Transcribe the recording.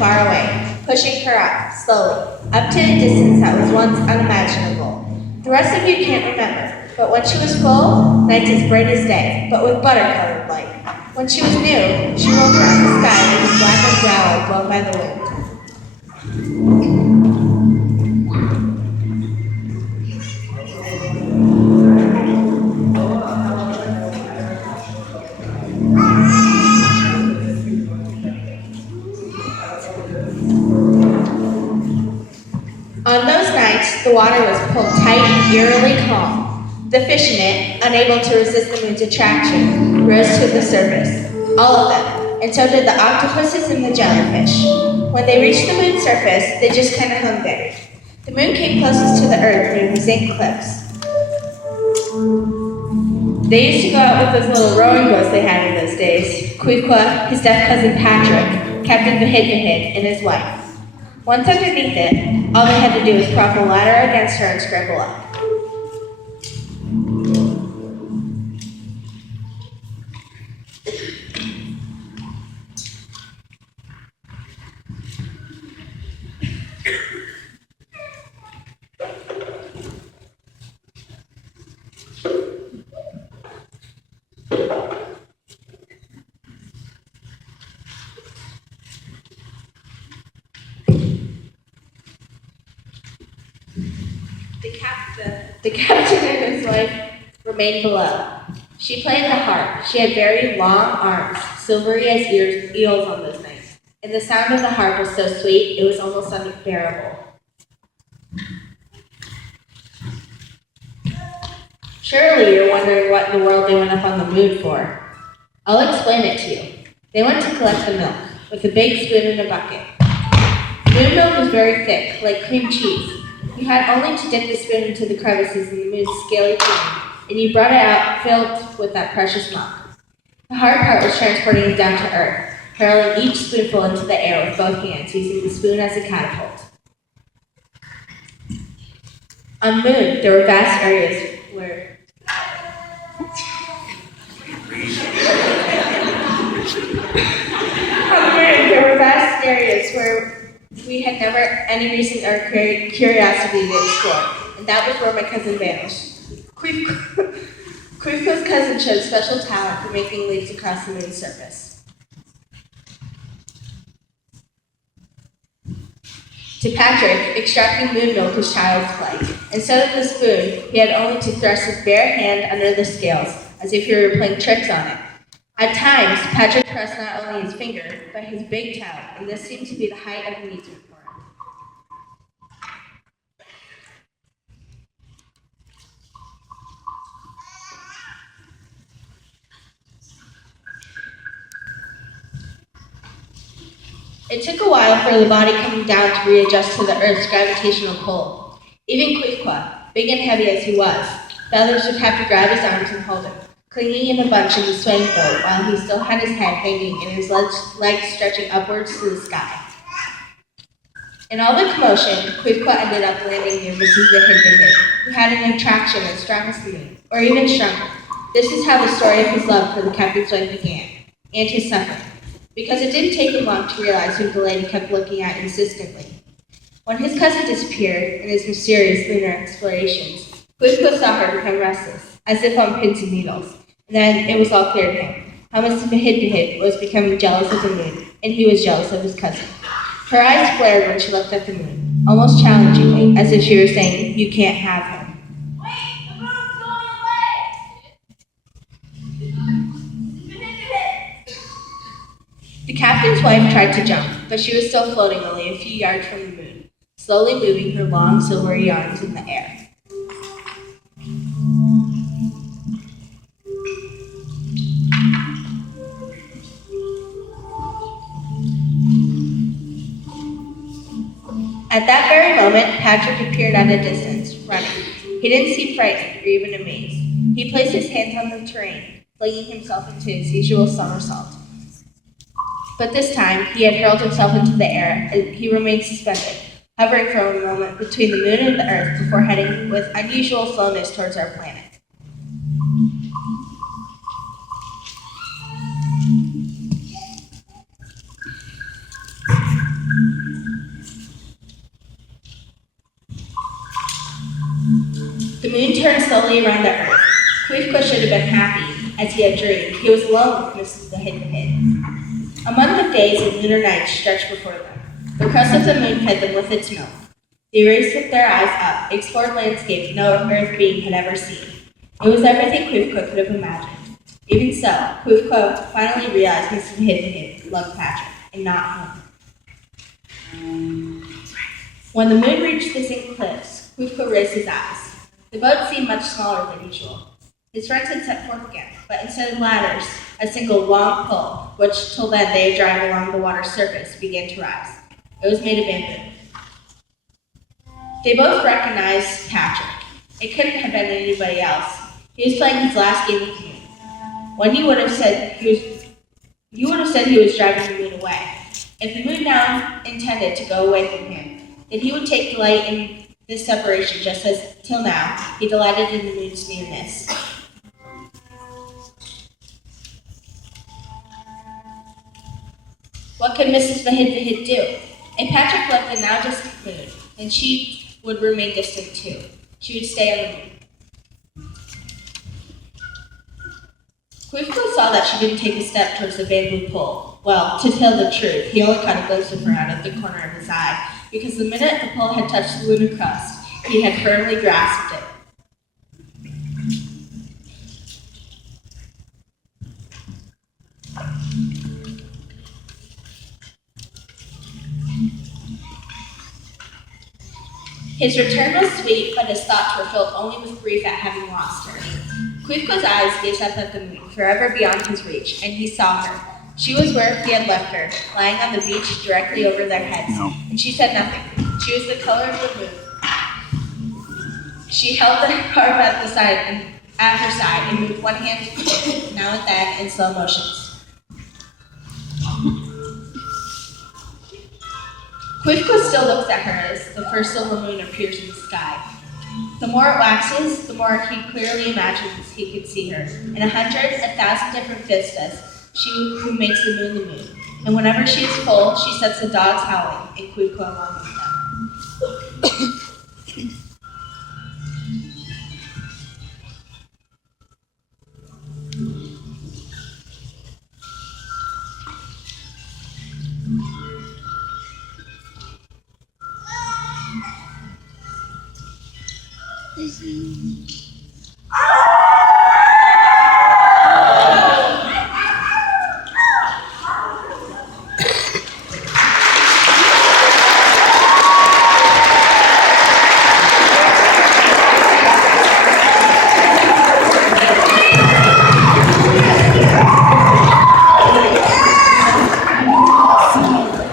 far away, pushing her up, slowly, up to a distance that was once unimaginable. The rest of you can't remember, but when she was full, nights as bright as day, but with butter-colored light. When she was new, she rolled around the sky and was black and brown blown by the wind. On those nights, the water was pulled tight and eerily calm. The fish in it, unable to resist the moon's attraction, rose to the surface. All of them, and so did the octopuses and the jellyfish. When they reached the moon's surface, they just kind of hung there. The moon came closest to the earth near the zinc cliffs. They used to go out with those little rowing boats they had in those days. Queequeg, his deaf cousin Patrick, Captain Bahid, and his wife. Once underneath it, all they had to do was prop a ladder against her and scramble up. The captain and his wife remained below. She played the harp. She had very long arms, silvery as eels on those nights, and the sound of the harp was so sweet it was almost unbearable. Surely you're wondering what in the world they went up on the moon for. I'll explain it to you. They went to collect the milk, with a big spoon and a bucket. Moon milk was very thick, like cream cheese. You had only to dip the spoon into the crevices in the moon's scaly cream, and you brought it out filled with that precious milk. The hard part was transporting it down to earth, hurling each spoonful into the air with both hands, using the spoon as a catapult. On the moon, there were vast areas where we had never any reason or curiosity to explore, and that was where my cousin vanished. Queefco's cousin showed special talent for making leaps across the moon's surface. To Patrick, extracting moon milk was child's play. Instead of the spoon, he had only to thrust his bare hand under the scales, as if he were playing tricks on it. At times, Patrick pressed not only his finger, but his big toe, and this seemed to be the height of amusement for him. It took a while for the body coming down to readjust to the Earth's gravitational pull. Even Queequeg, big and heavy as he was, the others would have to grab his arms and hold him, clinging in a bunch in the swaying boat while he still had his head hanging and his legs stretching upwards to the sky. In all the commotion, Queequeg ended up landing near Mrs. Bahid, who had an attraction as strong as the moon, or even stronger. This is how the story of his love for the captain's wife began, and his suffering, because it didn't take him long to realize who the lady kept looking at insistently. When his cousin disappeared in his mysterious lunar explorations, Queequeg saw her become restless, as if on pins and needles. And then it was all clear to him how Mrs. Bahid was becoming jealous of the moon, and he was jealous of his cousin. Her eyes flared when she looked at the moon, almost challengingly, as if she were saying, "You can't have him." Wait, the moon's going away! The captain's wife tried to jump, but she was still floating only a few yards from the moon, slowly moving her long silvery arms in the air. At that very moment, Patrick appeared at a distance, running. He didn't seem frightened or even amazed. He placed his hands on the terrain, flinging himself into his usual somersault. But this time, he had hurled himself into the air, and he remained suspended, hovering for a moment between the moon and the earth before heading with unusual slowness towards our planet. turned slowly around the earth. Queefqa should have been happy, as he had dreamed. He was alone with Mrs. the Hidden. A month of days and lunar nights stretched before them. The crust of the moon fed them with its milk. They raised their eyes up, explored landscape no earth being had ever seen. It was everything Queefqa could have imagined. Even so, Queefqa finally realized Mrs. Hidden loved Patrick, and not him. When the moon reached the zinc cliffs, Queefqa raised his eyes. The boat seemed much smaller than usual. His friends had set forth again, but instead of ladders, a single long pole, which till then they had dragged along the water's surface, began to rise. It was made of bamboo. They both recognized Patrick. It couldn't have been anybody else. He was playing his last game with the moon. When he would have said he was driving the moon away. If the moon now intended to go away from him, then he would take delight in this separation, just as till now he delighted in the moon's nearness. What could Mrs. Vahid do? If Patrick loved the now distant moon, then she would remain distant too. She would stay on the moon. Queefqa saw that she didn't take a step towards the bamboo pole. Well, to tell the truth, he only caught a glimpse of her out of the corner of his eye, because the minute the pole had touched the lunar crust, he had firmly grasped it. His return was sweet, but his thoughts were filled only with grief at having lost her. Queefqa's eyes gazed up at the moon, forever beyond his reach, and he saw her. She was where he had left her, lying on the beach directly over their heads, and she said nothing. She was the color of the moon. She held the harp at her side and moved one hand now and then in slow motions. Queefqa still looks at her as the first silver moon appears in the sky. The more it waxes, the more he clearly imagines he could see her. In 1,000 different vistas, she who makes the moon, and whenever she is full, she sets the dogs howling, and Queefqa along with them.